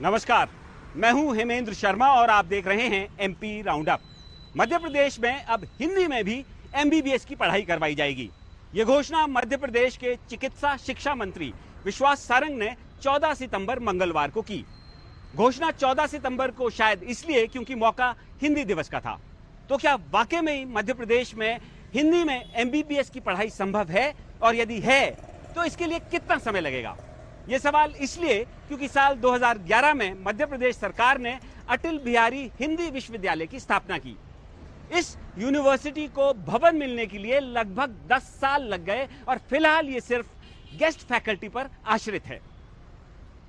नमस्कार, मैं हूं हेमेंद्र शर्मा और आप देख रहे हैं MP round up. Madhya Pradesh में अब हिंदी में भी एमबीबीएस की पढ़ाई करवाई जाएगी। ये घोषणा मध्य प्रदेश के चिकित्सा शिक्षा मंत्री विश्वास सारंग ने 14 सितंबर मंगलवार को की। घोषणा 14 सितंबर को शायद इसलिए क्योंकि मौका हिंदी दिवस का था। तो क्या वाकई में मध्य प्रदेश में हिंदी में एमबीबीएस की पढ़ाई संभव है, और यदि है तो इसके लिए कितना समय लगेगा? ये सवाल इसलिए क्योंकि साल 2011 में मध्य प्रदेश सरकार ने अटल बिहारी हिंदी विश्वविद्यालय की स्थापना की। इस यूनिवर्सिटी को भवन मिलने के लिए लगभग 10 साल लग गए और फिलहाल ये सिर्फ गेस्ट फैकल्टी पर आश्रित है।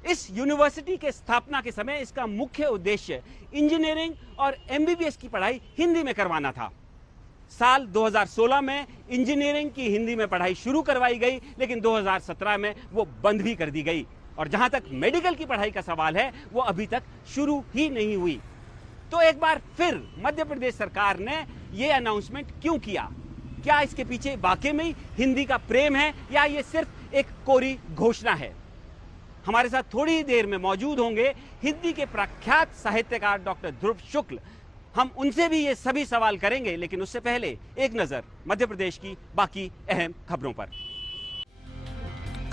इस यूनिवर्सिटी के स्थापना के समय इसका मुख्य उद्देश्य इंजीनियरिंग और एमबीबीएस की पढ़ाई हिंदी में करवाना था। साल 2016 में इंजीनियरिंग की हिंदी में पढ़ाई शुरू करवाई गई, लेकिन 2017 में वो बंद भी कर दी गई। और जहां तक मेडिकल की पढ़ाई का सवाल है, वो अभी तक शुरू ही नहीं हुई। तो एक बार फिर मध्य प्रदेश सरकार ने ये अनाउंसमेंट क्यों किया? क्या इसके पीछे वाकई में हिंदी का प्रेम है, या ये सिर्फ एक कोरी घोषणा है? हमारे साथ थोड़ी ही देर में मौजूद होंगे हिंदी के प्रख्यात साहित्यकार डॉक्टर ध्रुव शुक्ल। हम उनसे भी ये सभी सवाल करेंगे, लेकिन उससे पहले एक नजर मध्य प्रदेश की बाकी अहम खबरों पर।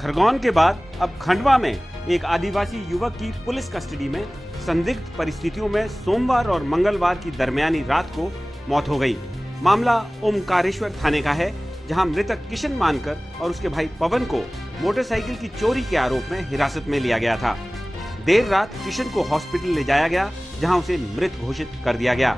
खरगोन के बाद अब खंडवा में एक आदिवासी युवक की पुलिस कस्टडी में संदिग्ध परिस्थितियों में सोमवार और मंगलवार की दरमियानी रात को मौत हो गई। मामला ओमकारेश्वर थाने का है, जहां मृतक किशन मानकर और उसके भाई पवन को मोटरसाइकिल की चोरी के आरोप में हिरासत में लिया गया था। देर रात किशन को हॉस्पिटल ले जाया गया, जहां उसे मृत घोषित कर दिया गया।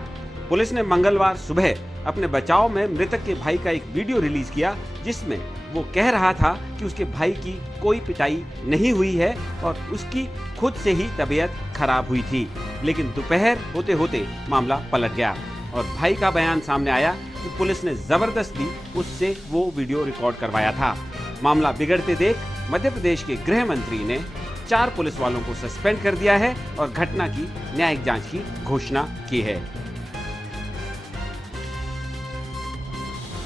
पुलिस ने मंगलवार सुबह अपने बचाव में मृतक के भाई का एक वीडियो रिलीज किया, जिसमें वो कह रहा था कि उसके भाई की कोई पिटाई नहीं हुई है और उसकी खुद से ही तबीयत खराब हुई थी। लेकिन दोपहर होते होते मामला पलट गया और भाई का बयान सामने आया कि पुलिस ने जबरदस्ती उससे वो वीडियो रिकॉर्ड करवाया था। मामला बिगड़ते देख मध्य प्रदेश के गृह मंत्री ने 4 पुलिस वालों को सस्पेंड कर दिया है और घटना की न्यायिक जांच की घोषणा की है।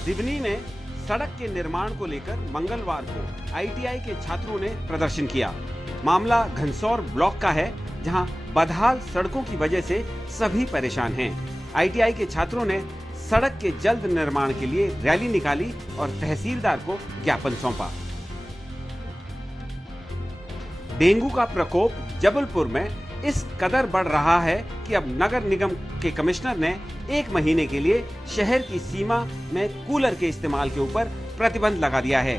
सिवनी में सड़क के निर्माण को लेकर मंगलवार को आईटीआई के छात्रों ने प्रदर्शन किया। मामला घनसौर ब्लॉक का है, जहां बदहाल सड़कों की वजह से सभी परेशान हैं। आईटीआई के छात्रों ने सड़क के जल्द निर्माण के लिए रैली निकाली और तहसीलदार को ज्ञापन सौंपा। डेंगू का प्रकोप जबलपुर में इस कदर बढ़ रहा है कि अब नगर निगम के कमिश्नर ने 1 महीने के लिए शहर की सीमा में कूलर के इस्तेमाल के ऊपर प्रतिबंध लगा दिया है।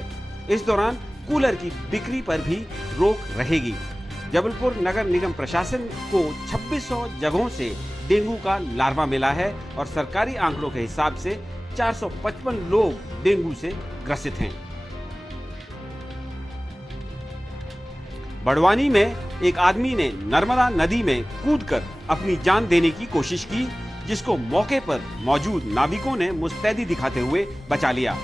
इस दौरान कूलर की बिक्री पर भी रोक रहेगी। जबलपुर नगर निगम प्रशासन को 2600 जगहों से डेंगू का लार्वा मिला है और सरकारी आंकड़ों के हिसाब से 455 लोग डेंगू से ग्रसित हैं। बड़वानी में एक आदमी ने नर्मदा नदी में कूदकर अपनी जान देने की कोशिश की, जिसको मौके पर मौजूद नाविकों ने मुस्तैदी दिखाते हुए बचा लिया।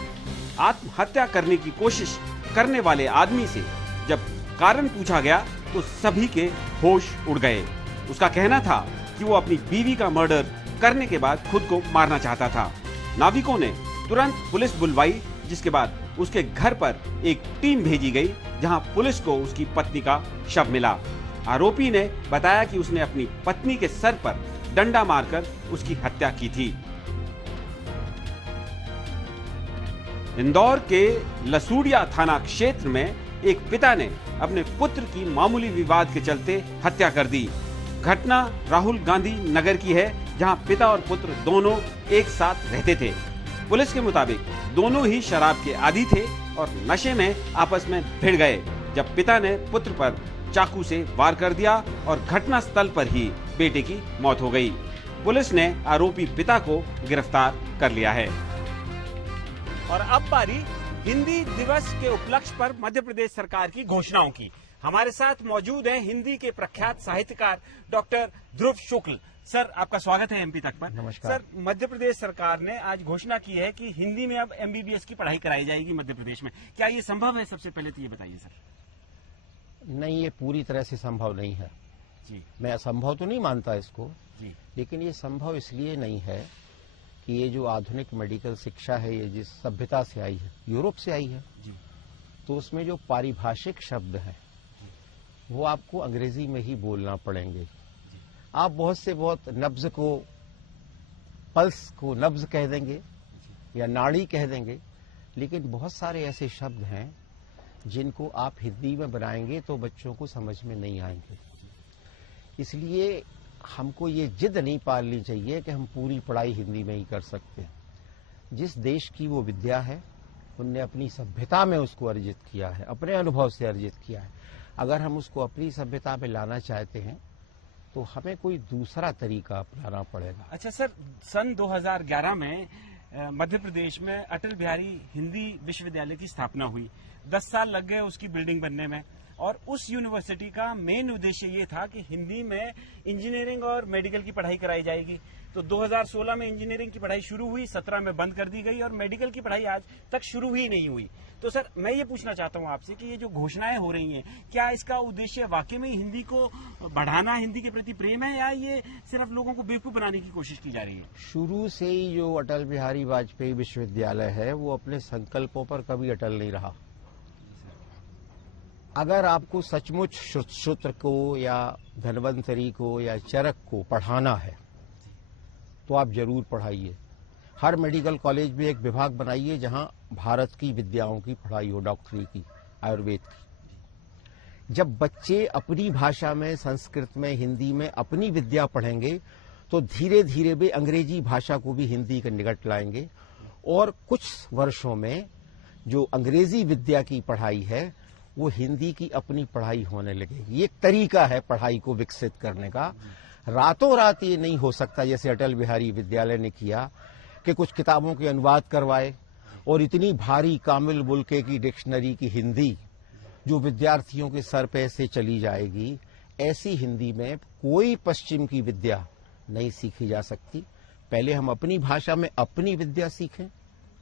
आत्महत्या करने की कोशिश करने वाले आदमी से जब कारण पूछा गया तो सभी के होश उड़ गए। उसका कहना था कि वो अपनी बीवी का मर्डर करने के बाद खुद को मारना चाहता था। नाविकों ने तुरंत पुलिस बुलवाई, जिसके बाद उसके घर पर एक टीम भेजी गई, जहां पुलिस को उसकी पत्नी का शव मिला। आरोपी ने बताया कि उसने अपनी पत्नी के सर पर डंडा मारकर उसकी हत्या की थी। इंदौर के लसूड़िया थाना क्षेत्र में एक पिता ने अपने पुत्र की मामूली विवाद के चलते हत्या कर दी। घटना राहुल गांधी नगर की है, जहां पिता और पुत्र दोनों एक साथ रहते थे। पुलिस के मुताबिक दोनों ही शराब के आदी थे और नशे में आपस में भिड़ गए, जब पिता ने पुत्र पर चाकू से वार कर दिया और घटना स्थल पर ही बेटे की मौत हो गई। पुलिस ने आरोपी पिता को गिरफ्तार कर लिया है। और अब बारी हिंदी दिवस के उपलक्ष्य पर मध्य प्रदेश सरकार की घोषणाओं की। हमारे साथ मौजूद हैं हिंदी के प्रख्यात साहित्यकार डॉक्टर ध्रुव शुक्ल। सर, आपका स्वागत है एमपी तक पर। नमस्कार। सर, मध्य प्रदेश सरकार ने आज घोषणा की है कि हिंदी में अब एमबीबीएस की पढ़ाई कराई जाएगी मध्य प्रदेश में। क्या ये संभव है? सबसे पहले तो ये बताइए सर। नहीं, ये पूरी तरह से संभव नहीं है जी। मैं असंभव तो नहीं मानता इसको जी। लेकिन ये संभव इसलिए नहीं है कि ये जो आधुनिक मेडिकल शिक्षा है, ये जिस सभ्यता से आई है, यूरोप से आई है जी। तो उसमें जो पारिभाषिक शब्द हैं वो आपको अंग्रेजी में ही बोलना पड़ेंगे। आप बहुत से बहुत नब्ज को, पल्स को नब्ज कह देंगे या नाड़ी कह देंगे, लेकिन बहुत सारे ऐसे शब्द हैं जिनको आप हिंदी में बनाएंगे तो बच्चों को समझ में नहीं आएंगे। इसलिए हमको ये जिद नहीं पालनी चाहिए कि हम पूरी पढ़ाई हिंदी में ही कर सकते हैं। जिस देश की वो विद्या है, उनने अपनी सभ्यता में उसको अर्जित किया है, अपने अनुभव से अर्जित किया है। अगर हम उसको अपनी सभ्यता में लाना चाहते हैं तो हमें कोई दूसरा तरीका अपनाना पड़ेगा। अच्छा सर, सन 2011 में मध्य प्रदेश में अटल बिहारी हिंदी विश्वविद्यालय की स्थापना हुई। 10 साल लग गए उसकी बिल्डिंग बनने में, और उस यूनिवर्सिटी का मेन उद्देश्य ये था कि हिंदी में इंजीनियरिंग और मेडिकल की पढ़ाई कराई जाएगी। तो 2016 में इंजीनियरिंग की पढ़ाई शुरू हुई, 17 में बंद कर दी गई, और मेडिकल की पढ़ाई आज तक शुरू ही नहीं हुई। तो सर, मैं ये पूछना चाहता हूँ आपसे कि ये जो घोषणाएं हो रही हैं, क्या इसका उद्देश्य वाकई में हिंदी को बढ़ाना, हिंदी के प्रति प्रेम है, या ये सिर्फ लोगों को बेवकूफ बनाने की कोशिश की जा रही है? शुरू से ही जो अटल बिहारी वाजपेयी विश्वविद्यालय है वो अपने संकल्पों पर कभी अटल नहीं रहा। अगर आपको सचमुच सूत्र को या धन्वंतरी को या चरक को पढ़ाना है तो आप जरूर पढ़ाइए। हर मेडिकल कॉलेज में एक विभाग बनाइए जहां भारत की विद्याओं की पढ़ाई हो, डॉक्टरी की, आयुर्वेद की। जब बच्चे अपनी भाषा में, संस्कृत में, हिंदी में अपनी विद्या पढ़ेंगे तो धीरे धीरे वे अंग्रेजी भाषा को भी हिंदी के निकट लाएंगे, और कुछ वर्षों में जो अंग्रेजी विद्या की पढ़ाई है वो हिंदी की अपनी पढ़ाई होने लगेगी। ये एक तरीका है पढ़ाई को विकसित करने का। रातों रात ये नहीं हो सकता जैसे अटल बिहारी विद्यालय ने किया कि कुछ किताबों के अनुवाद करवाए और इतनी भारी कामिल मुल्के की डिक्शनरी की हिंदी जो विद्यार्थियों के सर पे से चली जाएगी। ऐसी हिंदी में कोई पश्चिम की विद्या नहीं सीखी जा सकती। पहले हम अपनी भाषा में अपनी विद्या सीखें,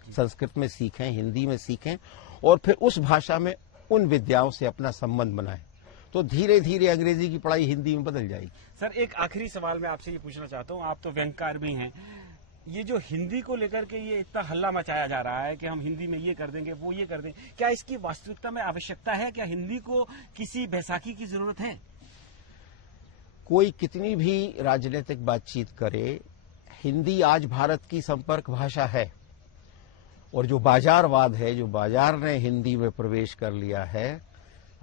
संस्कृत में सीखें, हिंदी में सीखें, और फिर उस भाषा में उन विद्याओं से अपना संबंध बनाएं, तो धीरे धीरे अंग्रेजी की पढ़ाई हिंदी में बदल जाएगी। सर, एक आखिरी सवाल मैं आपसे ये पूछना चाहता हूँ, आप तो व्यंगकार भी हैं। ये जो हिंदी को लेकर के ये इतना हल्ला मचाया जा रहा है कि हम हिंदी में ये कर देंगे, वो ये कर देंगे, क्या इसकी वास्तविकता में आवश्यकता है? क्या हिंदी को किसी बैसाखी की जरूरत है? कोई कितनी भी राजनीतिक बातचीत करे, हिंदी आज भारत की संपर्क भाषा है। और जो बाजारवाद है, जो बाजार ने हिंदी में प्रवेश कर लिया है,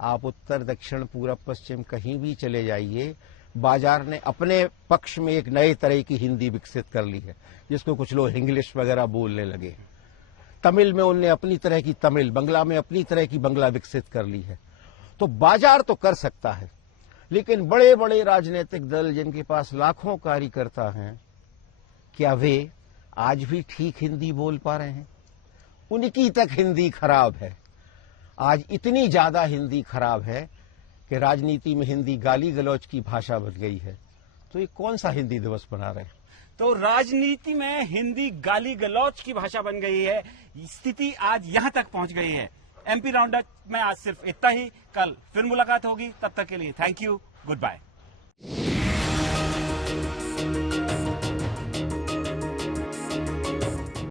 आप उत्तर दक्षिण पूरब पश्चिम कहीं भी चले जाइए, बाजार ने अपने पक्ष में एक नए तरह की हिंदी विकसित कर ली है, जिसको कुछ लोग इंग्लिश वगैरह बोलने लगे। तमिल में उनने अपनी तरह की तमिल, बंगला में अपनी तरह की बंगला विकसित कर ली है। तो बाजार तो कर सकता है, लेकिन बड़े बड़े राजनीतिक दल जिनके पास लाखों कार्यकर्ता हैं, क्या वे आज भी ठीक हिंदी बोल पा रहे हैं? उनकी तक हिंदी खराब है। आज इतनी ज्यादा हिंदी खराब है कि राजनीति में हिंदी गाली गलौज की भाषा बन गई है। तो ये कौन सा हिंदी दिवस मना रहे हैं? तो राजनीति में हिंदी गाली गलौज की भाषा बन गई है। स्थिति आज यहां तक पहुंच गई है। एमपी राउंडअप में आज सिर्फ इतना ही। कल फिर मुलाकात होगी, तब तक के लिए थैंक यू, गुड बाय।